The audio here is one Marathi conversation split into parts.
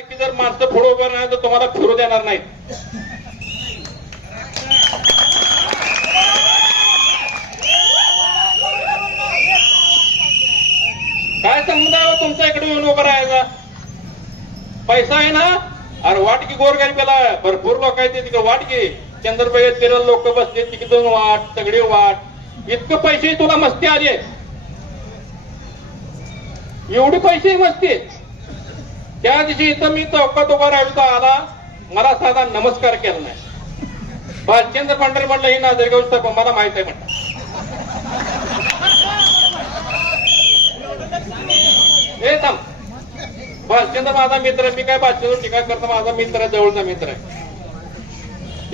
सारखी जर माणसं पुढे उभं राहिलं तर तुम्हाला फिरू देणार नाहीत. काय संबंध आहे तुमच्या इकडे येऊन उभं राहायचा? पैसा आहे ना, अरे वाट की गोरगरिबाला भरपूर लोक आहेत तिकडे वाट की चंद्रबाई तेरा लोक बसले तिकडून वाट सगळी वाट. इतकं पैसे तुला मस्ती आली, एवढी पैसे मस्ती. त्या दिवशी इथं मी चौकात उभा राहिलो आला, मला साधा नमस्कार केला नाही. भालचंद्र पंढरी म्हणलं ही नाझरगाव मला माहित आहे म्हणलं. हे थांब, भालचंद्र माझा मित्र, मी काय भालचंद्र टीका करतो, माझा मित्र जवळचा मित्र आहे.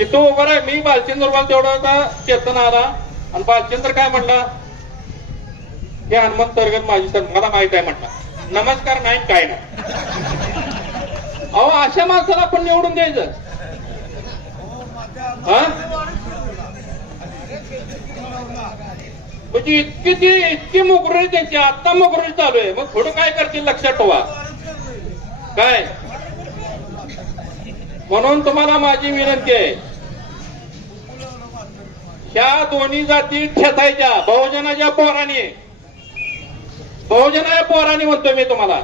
इथं उभा आहे मी, भालचंद्र मला तेवढा चेतन आला आणि भालचंद्र काय म्हणला, हे हनुमंत तरगत माझी सर मला माहित आहे म्हटला. नमस्कार नाही काय नाही. अहो अशा माणसाला आपण निवडून द्यायचं. म्हणजे इतकी मोकरी त्यांची आता मोकरी चालू आहे, मग थोडं काय करतील लक्षात ठेवा. काय म्हणून तुम्हाला माझी विनंती आहे, ह्या दोन्ही जाती ठेचायच्या बहुजनाच्या पोरांनी. बहुजनाच्या पोरांनी म्हणतो मी तुम्हाला,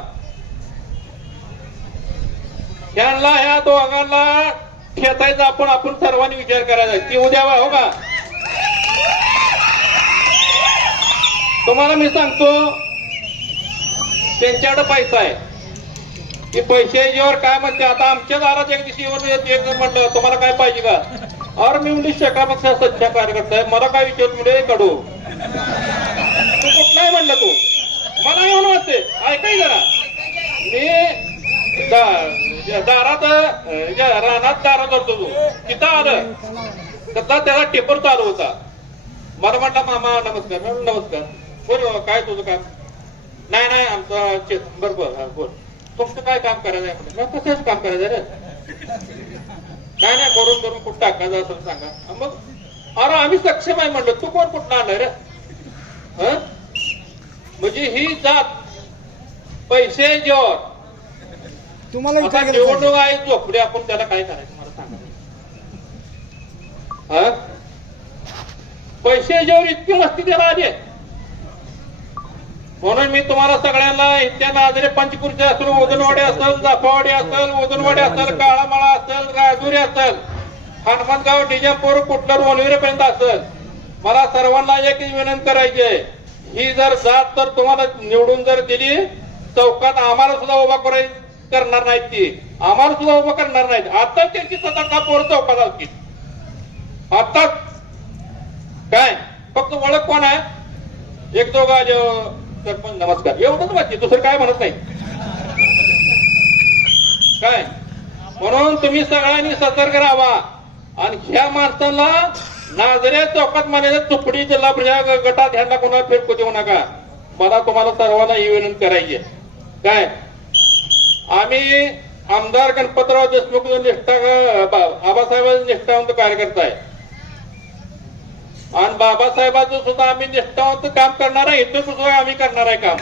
यांना ह्या दोघांना ठेचायचा आपण सर्वांनी विचार करायचा. ती उद्या हो का तुम्हाला मी सांगतो, त्यांच्याकडे पैसा आहे. की पैशावर काय म्हणते, आता आमच्या दारात एक दिवशी येऊन म्हणलं तुम्हाला काय पाहिजे का, और मी म्हणजे शेका पक्षा सच्चा कार्यकर्ता आहे, मला काय विचार तुले कडू तू कुठलाय म्हणलं तू मला येऊन वाटते. ऐकाय जरा, मी दारात रानात दारात होतो, तू तिथं आलं तसा त्याला टेपर चालू होता. मला म्हटलं मामा नमस्कार. नमस्कार. बोल काय तुझं काम? नाही नाही आमचं बरोबर. बोल तुमचं काय काम करायचं आहे म्हटलं. कसंच काम करायचं रे? नाही नाही करून करून कुठं टाकायचं असं सांगा. मग अरे आम्ही सक्षम आहे म्हणलं. तू कोण कुठं आणलं रे? म्हणजे ही जात पैसे जोर तुम्हाला निवडणूक आहे झोपडी, आपण त्याला काय करायचं मला सांगा. पैसे जोर इतकी मस्ती त्याला आली. म्हणून मी तुम्हाला सगळ्यांना इथल्या नाझरे पंचकुर्ची असेल, ओदनवाडी असेल, जाफावाडी असेल, ओदनवाडी असेल, काळामाळा असेल, राजुरी असेल, हनुमंतगाव, निजामपूर, कुठलं वनविरेपर्यंत असेल, मला सर्वांना एक विनंती करायची आहे, ही जर जात तर तुम्हाला निवडून जर दिली चौकात आम्हाला सुद्धा उभा करणार नाहीत. ती आम्हाला सुद्धा उभं करणार नाहीत. आताच त्यांची सतर्कता पोर चौकात असतील. आताच काय फक्त ओळख कोण आहे, एक दोघा सरपंच नमस्कार एवढंच वाटते, दुसरं काय म्हणत नाही. काय म्हणून तुम्ही सगळ्यांनी सतर्क राहावा. आणि ह्या माणसाला नाझरे चौकात म्हणायचं तुकडी जिल्हा परिषद गटात ह्यांना कोणाला फिरकू देऊ नका. मला तुम्हाला सर्वांना ही विनंती करायची. काय आम्ही आमदार गणपतराव देशमुख निष्ठा आबासाहेब निष्ठावंत कार्यकर्ता आहे आणि बाबासाहेबांचं सुद्धा आम्ही निष्ठावंत काम करणार आहे. इथून सुद्धा आम्ही करणार आहे काम,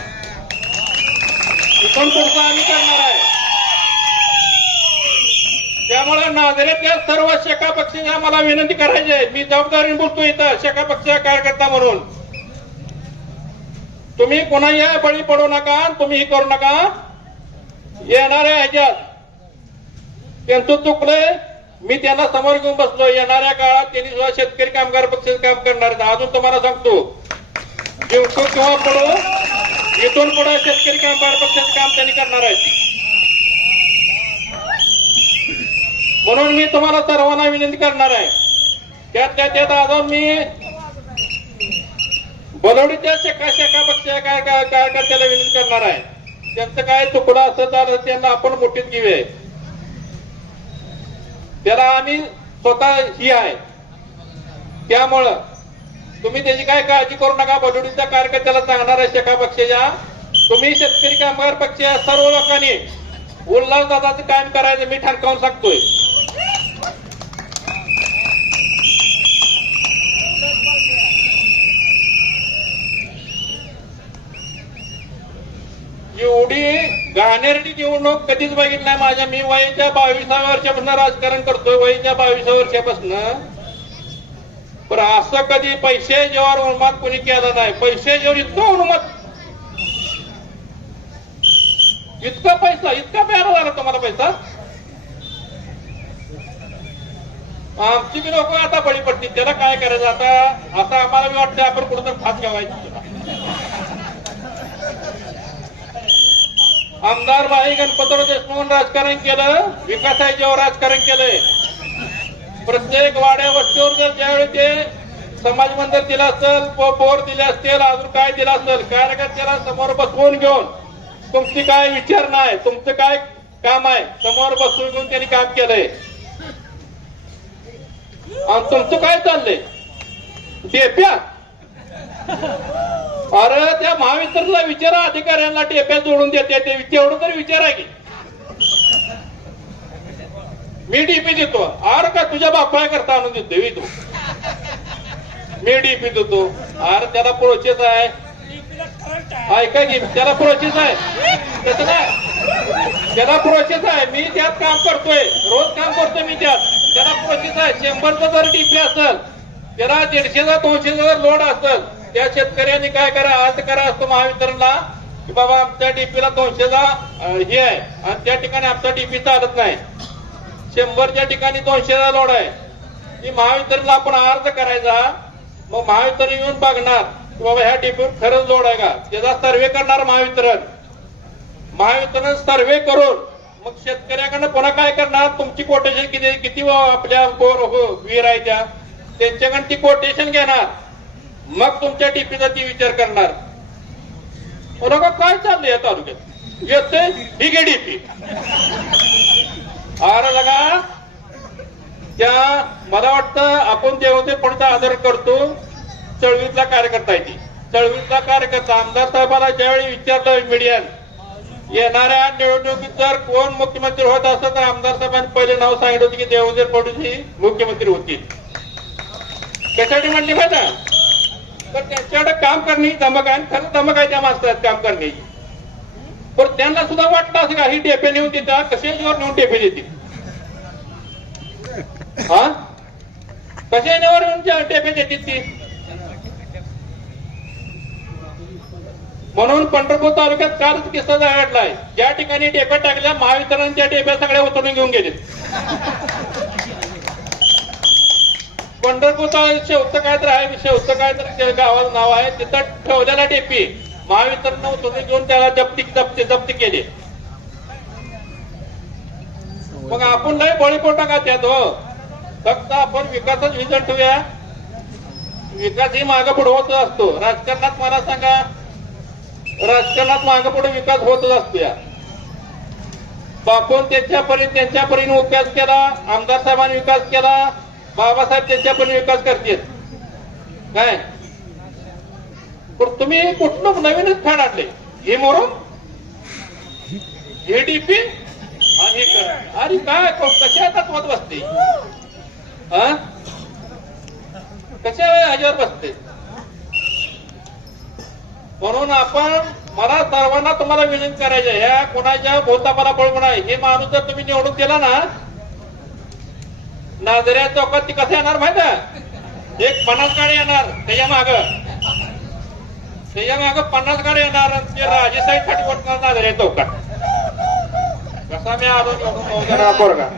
इथून सुद्धा आम्ही करणार आहे. त्यामुळे नाझरेतल्या सर्व शेका पक्षांना मला विनंती करायची आहे. मी जबाबदारीने बोलतो इथं शेका पक्षाचा कार्यकर्ता म्हणून. तुम्ही कोणाही बळी पडू नका, तुम्ही हे करू नका. येणाऱ्या ह्याच्यात त्यांचं चुकलंय, मी त्यांना समोर घेऊन बसलो. येणाऱ्या काळात त्यांनी सुद्धा शेतकरी कामगार पक्षाचं काम करणार आहेत. अजून तुम्हाला सांगतो, जिंकतो किंवा पडो, इथून पुढे शेतकरी कामगार पक्षाचं काम त्यांनी करणार आहेत. म्हणून मी तुम्हाला सर्वांना विनंती करणार आहे. त्यात अजून मी बलवडीच्या शेका पक्षाच्या कार्यकर्त्याला विनंती करणार आहे. त्यांचं काय चुकलं असं तर त्यांना आपण मोठीत घेऊया. त्याला आम्ही स्वतः ही आहे, त्यामुळं तुम्ही त्याची काय काळजी करू नका. बलवडीच्या कार्यकर्त्याला सांगणार आहे शेका पक्षाच्या, तुम्ही शेतकरी कामगार पक्षाच्या सर्व लोकांनी उल्हासदादाचं काम करायचं मी ठणकावून सांगतोय. एवढी घाणेरडी निवडणूक कधीच बघितली नाही माझ्या. मी वयाच्या 22व्या वर्षापासून राजकारण करतोय, वयाच्या 22व्या वर्षापासून. पण असं कधी पैसे जेव्हा उन्माद कोणी केला नाही. पैसे जेव्हा इतकं उन्माद, इतका पैसा, इतका प्यारा झाला तुम्हाला पैसा. आमची बी लोक आता बळी पडतील. त्याला काय करायचं आता. आता आम्हाला बी वाटतं आपण कुठं फास घ्यावायची. आमदार भाई गणपतराव देशमुख राजकारण केलं, विकासाच्यावर राजकारण केलंय. प्रत्येक वाड्या वस्तीवर जर ज्यावेळी ते समाज मंदिर दिलं असेल, बोर दिले असतील, अजून काय दिलं असेल, कार्यकर्त्याला समोर बसवून घेऊन तुमची काय विचार नाही, तुमचं काय काम आहे, समोर बसवून घेऊन त्यांनी काम केलंय. आणि तुमचं काय चाललंय टेप्या. अरे त्या महावितरणला विचारा, अधिकाऱ्यांना टेप्या जोडून देते ते तेवढं तरी विचारा की. मी डीपी देतो. अरे का तुझ्या बापाय करता आणून देतो तू. मी डीपी देतो. अरे त्याला प्रोसेस आहे, ऐका की, त्याला प्रोसेस आहे. त्याचं नाही, त्याला प्रोसेस आहे. मी त्यात काम करतोय, रोज काम करतोय मी त्यात. त्याला प्रोसेस आहे. 100चा जर डीपी असेल, त्याला 150चा 200चा जर लोड असेल, त्या शेतकऱ्यांनी काय करा, आज करा असतो महावितरणला की बाबा आमच्या डीपीला 200चा हे आहे आणि त्या ठिकाणी आमचा डीपी चालत नाही. 100च्या ठिकाणी 200चा लोड आहे. ती महावितरणला आपण अर्ज करायचा. मग महावितरण येऊन बघणार की बाबा ह्या डीपीवर खरंच लोड आहे का. त्याचा सर्व्हे करणार महावितरण. महावितरण सर्व्हे करून मग शेतकऱ्याकडनं पुन्हा काय करणार, तुमची कोटेशन किती किती आपल्या विहीर आहे त्या, त्यांच्याकडे ती कोटेशन घेणार. मग तुमच्या डीपीचा ती विचार करणार. बरोबर काय चाललंय या तालुक्यात. येते ही घे डीपी. अरे लगा त्या मला वाटतं आपण देवतेपणाचा आदर करतो. चळवळीतला कार्यकर्ता आहे ती. चळवळीतला कार्यकर्ता आमदार साहेबाला ज्यावेळी विचारलं मीडियान, येणाऱ्या निवडणुकीत जर कोण मुख्यमंत्री होत असत तर आमदार साहेबांनी पहिले नाव सांगितलं होतं की देवदेव पडून ही मुख्यमंत्री होतील. कशासाठी म्हणली माहिती तर त्यांच्याकडे काम करण्याची धमक आहे. खरं धमक आहे त्या माणसात काम करण्याची. पण त्यांना सुद्धा वाटलं असं का ही टेपे नेऊन देतात, कशावर नेऊन टेपे देतील. हा कशावर नेऊन टेपे देतील ती. म्हणून पंढरपूर तालुक्यात कालच किस्सा घडलाय. ज्या ठिकाणी टेप्या टाकल्या महावितरणच्या टेप्या सगळ्या उतरून घेऊन गेले. पंढरपूर तालुक्यात शेवचं काय तर आहे, शेवचं काय तर गावाचं नाव आहे, तिथं ठेवलेला टेपी महावितरण उतरून घेऊन त्याला जप्ती केली. मग आपण नाही बळीपोटा का त्यात हो. फक्त आपण विकासच विजन ठेवूया. विकास ही मागं पुढे होत असतो. राजकारणात मला सांगा, राजकारणात मागं पुढे विकास होतच असतो. या बापून त्यांच्यापर्यंत विकास केला, आमदार साहेबांनी विकास केला, बाबासाहेब त्यांच्यापर्यंत विकास करतील काय. पण तुम्ही कुठलं नवीनच फॅन आणले. हे मोरून हे डीपी आणि अरे काय कशा तत्वात बसते. हा कशा ह्याच्यावर बसते. म्हणून आपण मला सर्वांना तुम्हाला विनंती करायची, ह्या कोणाच्या भोवतापाला बळगुण आहे. हे माणूस जर तुम्ही निवडून दिला ना, नाझऱ्या चौकात ती कसं येणार माहिती आहे. एक 50 गाडी येणार त्याच्या माग 50 गाडी येणार आणि ते राजेसाहेब साठी वाटणार नाझऱ्या चौकात. कसा मी आलो निवडून पोरगा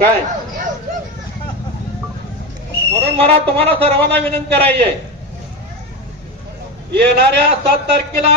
काय. म्हणून मला तुम्हाला सर्वांना विनंती करायची आहे, येणाऱ्या 7 तारखेला